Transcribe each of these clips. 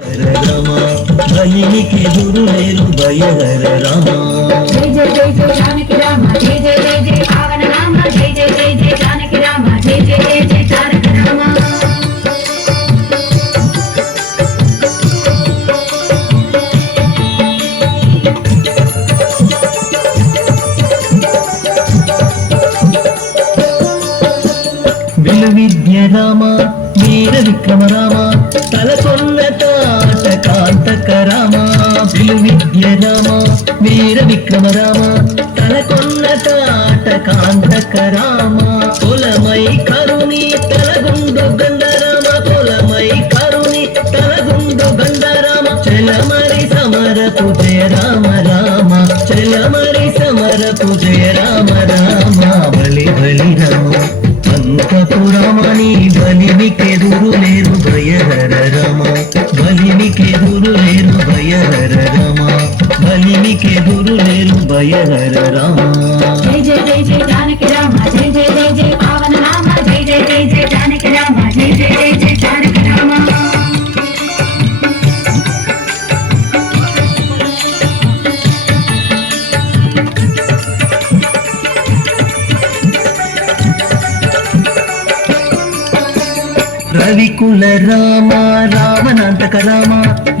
రమ బలినికి ఎదురులేరు భయహర రామ. జై జయ జయ జయ జానకి రామ, జయ జయ జయ జయ పావన రామ, జయ జయ జయ జయ జానకి రామ, జయ జయ జయ జయ తారక రామ. విలు విద్య రామ వీర విక్రమ రామ తలకొన్న తాట కాంతక రామ. విలు విద్య రామ వీర విక్రమ రామ తలకొన్న తాట కాంతక రామ. కులమై కరుణి తలగుండు గంధరామ, కులమై కరుణి తలగుండు గంధరామ. చలమరి సమరపు జయ రామ రామ, చలమరి సమరపు జయ రామ రామ. బలి బలి రామ అంతపురమణి బలిమికెదురు లేరు భయహర రమ. బలిమికెదురు లేరు భయహర రమ, బలిమికెదురు లేరు భయహర రామ. జై జయ జయ జయ జానకి రామ, జయ జయ జయ జయ పావన రామ, జయ జయ జయ జయ జానకి రామ, జయ జయ జయ జయ తారక రామ. రవికుల రామ రావణాంతక రామ,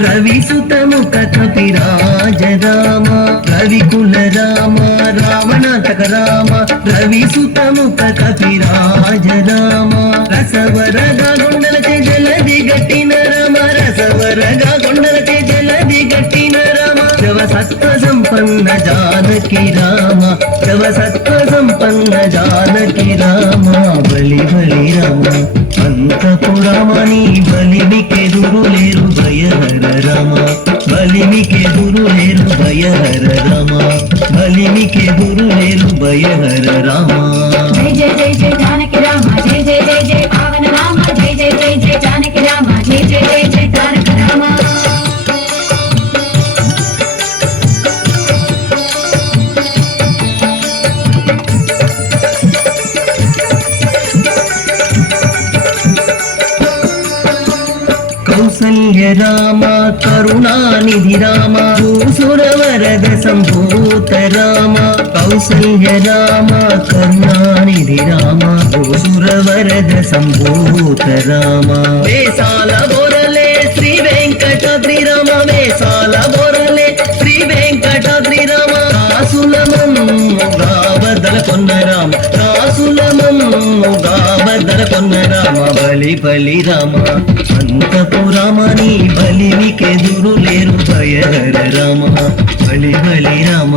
రవి సుతముఖ కపిరాజ రామ. రవికుల రామ రావణాంతక రామ, రవి సుతముఖ కపిరాజ రామ. రసవరగా గుండలచే జలది గట్టిన రామ, రసవరగా గుండలచే జలది గట్టిన రామ. శవ సత్వ సంపన్న జానకి రామ, శవ సత్వ సంపన్న జానకి రామ. బలి బలి రామ అంతపురమణి బలిమికెదురు లేరు భయహర రమ. బలిమికెదురు లేరు భయహర రమ, బలిమికెదురు లేరు భయహర రామ. జై జయ జయ జయ జానకి రామ, జయ జయ జయ జయ పావన రామ, జయ జయ జయ జయ జానకి రామ, జయ జయ జయ జయ తారక రామ. కౌసల్య రామ కరుణానిధి రామ, భూసురవరద సంభూత రామ. కౌసల్య రామ కరుణానిధి రామ, భూసురవరద సంభూత రామ. వేసాల బొరలే శ్రీ వెంకటాద్రి రామ, వేసాల బొరలే శ్రీ వెంకటాద్రి రామ. రాసులమమ్ముగా బదల కొన్న రామ, రాసులమమ్ముగా బదల కొన్న రామ. బలి బలి రామ అంతపురమణి బలిమికెదురు లేరు భయహర రామ. బలి బలి రామ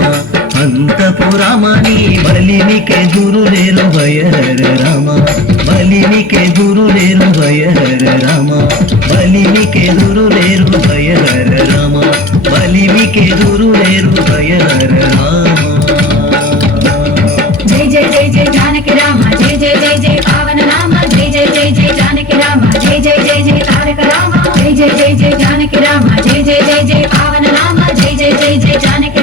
అంతపురమణి బలిమికెదురు లేరు భయహర రామ. బలిమికెదురు లేరు భయహర రామ, బలిమికెదురు లేరు భయహర రామ, బలిమికెదురు లేరు భయహర రామ. జై జయ జయ జయ జానకి రామ, జయ జయ జయ జయ పావన రామ, జయ జయ జయ జయ జానకి రామ, జయ జయ జయ జయ తారక రామ. జై జయ జయ జయ జానకి రామ, జయ జయ జయ జయ పావన రామ, జయ జయ జయ జయ జానకి